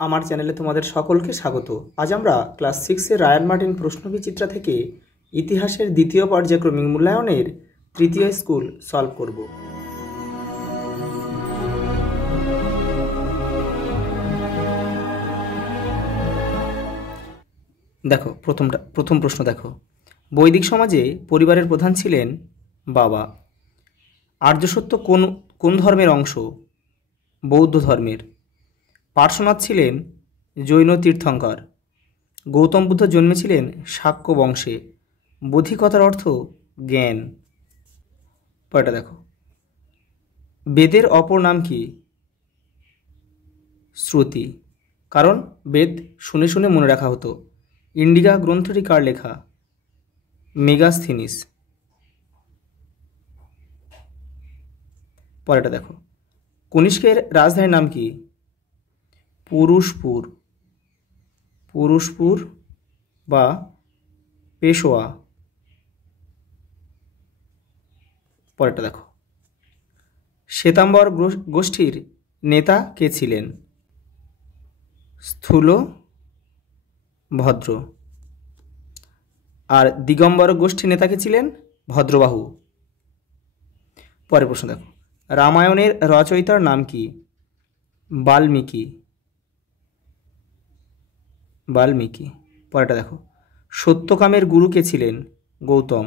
আমার চ্যানেলে তোমাদের সকলকে স্বাগত। আজ আমরা ক্লাস 6 রায়ান মার্টিন প্রশ্নবিচিত্রা থেকে ইতিহাসের দ্বিতীয় পর্যায়ক্রমিক মূল্যায়নের তৃতীয় স্কুল সলভ করব। দেখো প্রথম প্রশ্ন দেখো, বৈদিক সমাজে পরিবারের প্রধান ছিলেন বাবা। আর্যসত্য কোন ধর্মের অংশ? বৌদ্ধ ধর্মের। পার্শ্বনাথ ছিলেন জৈন তীর্থঙ্কর। গৌতম বুদ্ধ জন্মেছিলেন শাক্য বংশে। বোধি কথার অর্থ জ্ঞান। পরেরটা দেখো, বেদের অপর নাম কি? শ্রুতি। কারণ বেদ শুনে শুনে মনে রাখা হতো। ইন্ডিকা গ্রন্থটি কার লেখা? মেগাস্থিনিস। পরেরটা দেখো, কনিষ্কের রাজধানীর নাম কি? পুরুষপুর। পুরুষপুর বা পেশোয়া। পরেরটা দেখো, শ্বেতাম্বর গোষ্ঠীর নেতা কে ছিলেন? স্থূল ভদ্র। আর দিগম্বর গোষ্ঠীর নেতা কে ছিলেন? ভদ্রবাহু। পরের প্রশ্ন দেখো, রামায়ণের রচয়িতার নাম কি? বাল্মীকি। বাল্মীকি। পরেরটা দেখো, সত্যকামের গুরু কে ছিলেন? গৌতম।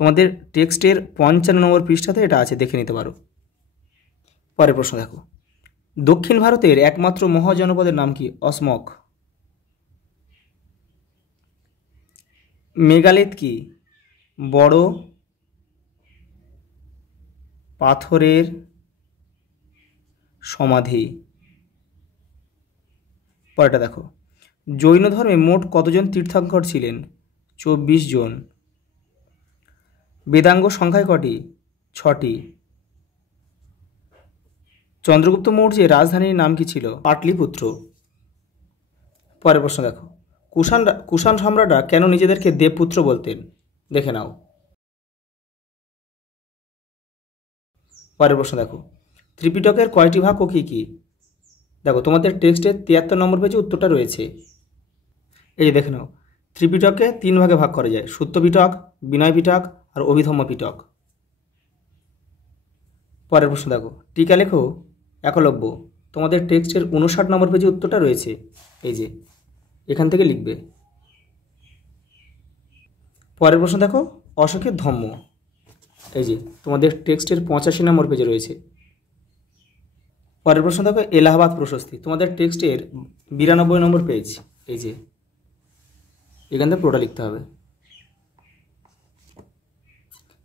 তোমাদের টেক্সটের 55 নম্বর পৃষ্ঠাতে এটা আছে, দেখে নিতে পারো। পরের প্রশ্ন দেখো, দক্ষিণ ভারতের একমাত্র মহাজনপদের নাম কি? অসমক। মেগালিথ কি? বড় পাথরের সমাধি। পরেরটা দেখো, জৈন ধর্মে মোট কতজন তীর্থঙ্কর ছিলেন? 24 জন। বেদাঙ্গ সংখ্যায় কটি? 6টি। চন্দ্রগুপ্ত মৌর্যের রাজধানীর নাম কি ছিল? পাটলিপুত্র। পরের প্রশ্ন দেখো, কুষাণ সম্রাটরা কেন নিজেদেরকে দেবপুত্র বলতেন? দেখে নাও। পরের প্রশ্ন দেখো, ত্রিপিটকের কয়টি ভাগ ও কী কী? দেখো তোমাদের টেক্সটের 73 নম্বর পেজে উত্তরটা রয়েছে। এই দেখে নাও, ত্রিপিটককে 3 ভাগে ভাগ করা যায়: সূত্র পিটক, বিনয় পিটক আর অভিধম্ম পিটক। পরের প্রশ্ন দেখো, টিকা লেখো একলব্য। তোমাদের টেক্সটের 59 নম্বর পেজে উত্তরটা রয়েছে, এই যে এখান থেকে লিখবে। পরের প্রশ্ন দেখো, অশোকের ধম্ম। এই যে তোমাদের টেক্সটের 85 নম্বর পেজে রয়েছে। পরের প্রশ্ন দেখো, এলাহাবাদ প্রশস্তি। তোমাদের টেক্সটের 92 নম্বর পেজ, এই যে এখান থেকে পুরোটা লিখতে হবে।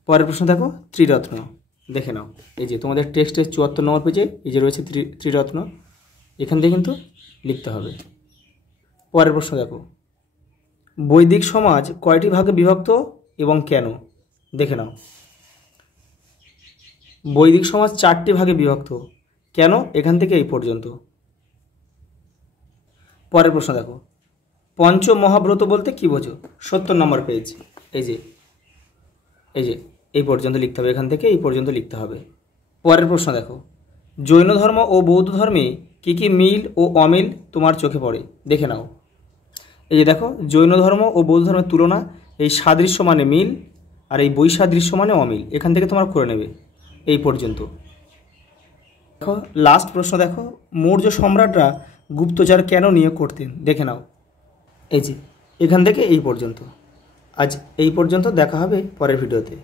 পরের প্রশ্ন দেখো, ত্রিরত্ন। দেখে নাও, এই যে তোমাদের টেক্সটের 74 নম্বর পেজে এই যে রয়েছে ত্রিরত্ন, এখান থেকে কিন্তু লিখতে হবে। পরের প্রশ্ন দেখো, বৈদিক সমাজ কয়টি ভাগে বিভক্ত এবং কেন? দেখে নাও, বৈদিক সমাজ 4টি ভাগে বিভক্ত। কেন? এখান থেকে এই পর্যন্ত। পরের প্রশ্ন দেখো, পঞ্চ মহাব্রত বলতে কি বোঝো? 70 নম্বর পেজ, এই যে এই পর্যন্ত লিখতে হবে, এখান থেকে এই পর্যন্ত লিখতে হবে। পরের প্রশ্ন দেখো, জৈন ধর্ম ও বৌদ্ধ ধর্মে কী কী মিল ও অমিল তোমার চোখে পড়ে? দেখে নাও, এই যে দেখো, জৈন ধর্ম ও বৌদ্ধ ধর্মের তুলনা, এই সাদৃশ্য মানে মিল আর এই বৈসাদৃশ্য মানে অমিল। এখান থেকে তোমার করে নেবে এই পর্যন্ত। দেখো লাস্ট প্রশ্ন দেখো, মৌর্য সম্রাটরা গুপ্তচর কেন নিয়োগ করতেন? দেখে নাও, এই যে এখান থেকে এই পর্যন্ত। আজ এই পর্যন্ত, দেখা হবে পরের ভিডিওতে।